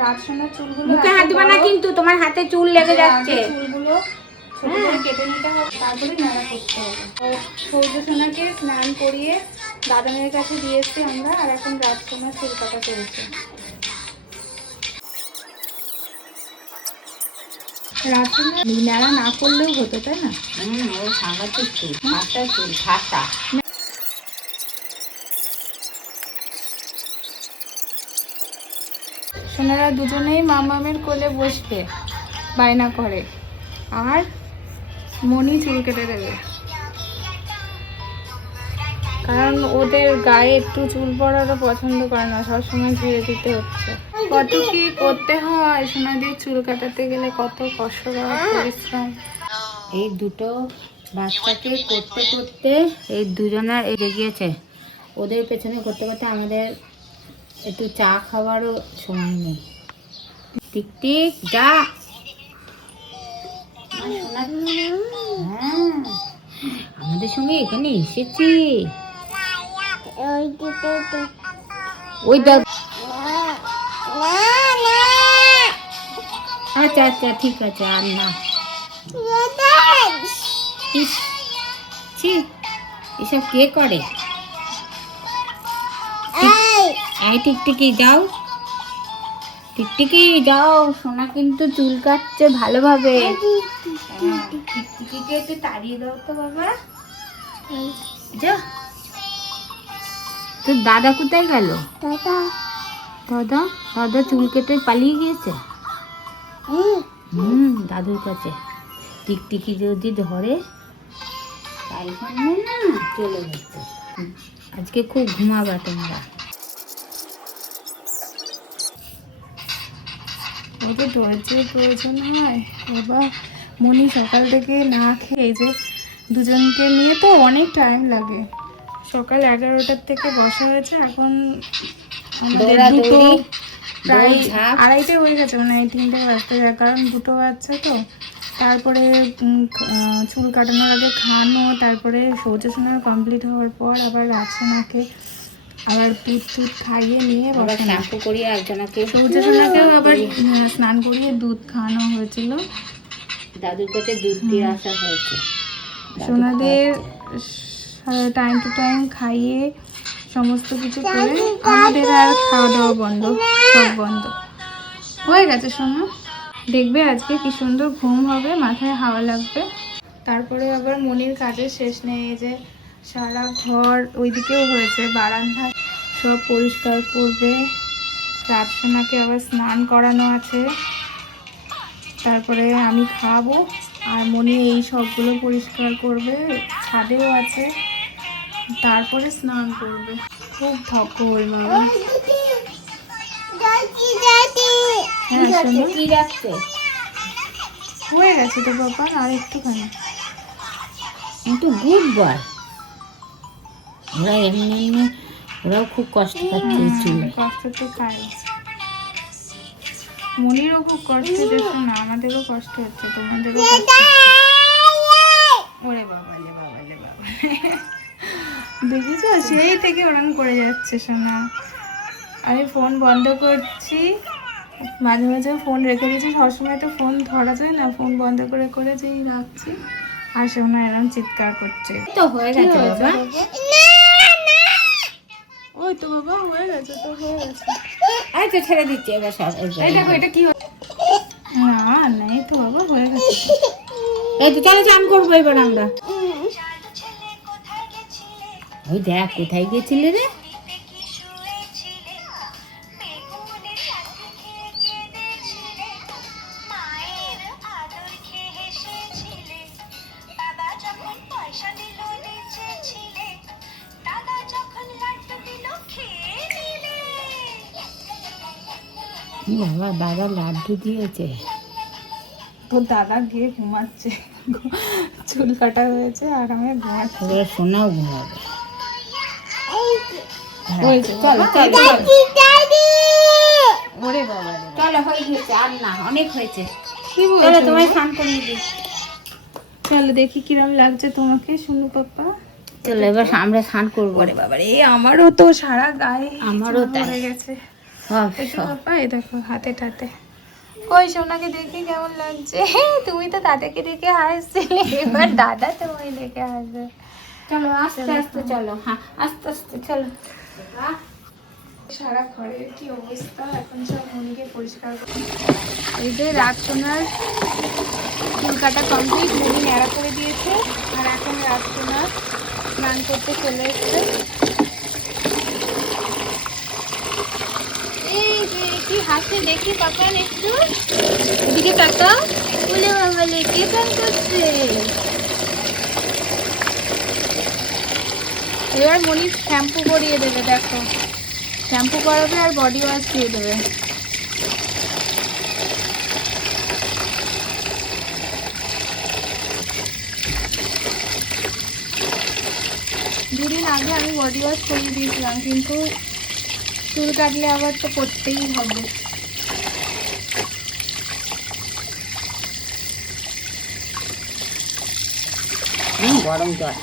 রাজসোনার চুলগুলো মুখে হাত দিবা না কিন্তু, তোমার হাতে চুল লেগে যাচ্ছে। চুলগুলো ছোট করে কেটে নিতে হবে, তারপরে নাড়া করতে হবে। সৌর্য সোনাকে স্নান করিয়ে দাদানের কাছে দিয়েছি আমরা, আর এখন রাজসোনার চুল কাটা চলছে। রাজসোনা নাড়া না করলেও হতো, তাই না? ওই সাংঘাতিক চুল, খাসা চুল, খাসা। সোনারা দুজনেই মামামের কোলে বসবে, বায়না করে, আর মনি চুল কেটে দেবে, কারণ ওদের গায়ে একটু চুল পড়ারও পছন্দ করে না, সবসময় ঝেড়ে দিতে হচ্ছে। কত কি করতে হয় সোনাদের চুল কাটাতে গেলে, কত কষ্টকর পরিশ্রম। এই দুটো বাচ্চাকে করতে করতে এই দুজনের এগিয়ে গিয়েছে, ওদের পেছনে করতে করতে আমাদের একটু চা খাওয়ারও সময় নেই। টিক টিক যা। হ্যাঁ, আমাদের সঙ্গে এখানে এসেছি। ওই দেখ। আচ্ছা আচ্ছা ঠিক আছে, আর না। এসব কে করে? এই টিকটিকি যাও, টিকটিকি যাও, সোনা কিন্তু চুল কাটছে ভালোভাবে। টিকটিকিকে একটু তাড়িয়ে দাও তো বাবা। যা। তোর দাদা কোথায় গেল? দাদা দাদা চুল কেটে পালিয়ে গিয়েছে। দাদুর কাছে। টিকটিকি যদি ধরে তাই জন্য না চলে যাচ্ছে। আজকে খুব ঘুমাবা তোমরা। কত ধৈর্যের প্রয়োজন হয় বাবা। মনি সকাল থেকে না খেয়ে, এই যে দুজনকে নিয়ে তো অনেক টাইম লাগে। সকাল 11টার থেকে বসা হয়েছে, এখন আমাদের দুটো প্রায় 2:30 হয়ে গেছে, মানে 3টে বাজতে যায়, কারণ দুটো বাচ্চা তো। তারপরে চুল কাটানোর আগে খানো, তারপরে সৌর্য সোনার কমপ্লিট হওয়ার পর আবার রাজসোনাকে আবার দুধ টুধ খাইয়ে নিয়ে শ্যাম্পু করিয়ে একজনকে সৌর্য সোনাকেও আবার স্নান করিয়ে দুধ খাওয়ানো হয়েছিল। দাদুর কাছে দুধ দিয়ে আসা হয়েছে। সোনাদের টাইম টু টাইম খাইয়ে সমস্ত কিছু করে আমাদের আর খাওয়া দাওয়া বন্ধ, সব বন্ধ হয়ে গেছে। সোনা দেখবে আজকে কি সুন্দর ঘুম হবে, মাথায় হাওয়া লাগবে। তারপরে আবার মনির কাজের শেষ নেই, এই যে সারা ঘর ওইদিকেও হয়েছে, বারান্দা সব পরিষ্কার করবে। রাজসোনাকে আবার স্নান করানো আছে, তারপরে আমি খাবো, আর মনি এই সবগুলো পরিষ্কার করবে, ছাদেও আছে, তারপরে স্নান করবে। খুব ধকল মামা। হয়ে গেছে তো বাবা, আর একটুখানি। কিন্তু গুড বয়, ওরা এমনি এমনি ওরাও খুব কষ্ট পাচ্ছে চুলে। কষ্ট তো খাই, মনিরও খুব কষ্ট হচ্ছে, না আমাদেরও কষ্ট হচ্ছে, তোমাদেরও কষ্ট। ওরে বাবা রে বাবা রে বাবা, দেখেছো সেই থেকে ওরকম করে যাচ্ছে সোনা। আমি ফোন বন্ধ করছি, মাঝে মাঝে ফোন রেখে দিয়েছি, সবসময় তো ফোন ধরা যায় না, ফোন বন্ধ করে করে যেই রাখছি, আর সোনা এরকম চিৎকার করছে। তো হয়ে গেছে বাবা, ওই তো বাবা হয়ে গেছে, তো হয়ে গেছে। এই তো ছেড়ে দিচ্ছি এবার সব। এই দেখো এটা কি না, নেই তো বাবা, হয়ে গেছে। এই তো চলো চান করবো এবার আমরা। ওই দেখ কোথায় গেছিলে রে? বাবা দাদা লাড্ডু দিয়েছে। তোর দাদা গিয়ে ঘুমাচ্ছে, চুল কাটা হয়েছে আর আমি ঘুমাচ্ছি। সোনাও ঘুমাবে। চলো চলো ওরে বাবা, চলো হয়ে গেছে, আর না অনেক হয়েছে। কি বলছো? চলো তোমায় স্নান করিয়ে দিই। চলো দেখি কিরম লাগছে তোমাকে শুনু পাপা। চলো এবার আমরা স্নান করবো। ওরে বাবা রে, আমারও তো সারা গায়ে আমারও তাই হয়ে গেছে। একটু বাবা এই দেখো হাতে টাতে। কই সোনাকে দেখি কেমন লাগছে? তুমি তো দাদাকে দেখে হাসছিলে, এবার দাদা তোমায় দেখে হাসবে। চলো আস্তে আস্তে চলো, হ্যাঁ আস্তে আস্তে চলো। সারা ঘরের কি অবস্থা, এখন সব মনিকে পরিষ্কার করতে। এই যে রাতসোনার চুল কাটা কমপ্লিট, মনি ন্যাড়া করে দিয়েছে। আর এখন রাতসোনা স্নান করতে চলে এসছে। এই যে কি হাসি দেখি পাপান, একটু এদিকে তাকা। বলে বাবা লেকে স্নান করছে। এবার মনি শ্যাম্পু করিয়ে দেবে, দেখো শ্যাম্পু করাবে আর বডি ওয়াশ দিয়ে দেবে। দুদিন আগে আমি বডি ওয়াশ করিয়ে দিয়েছিলাম, কিন্তু চুল কাটলে আবার তো করতেই হবে। গরম জল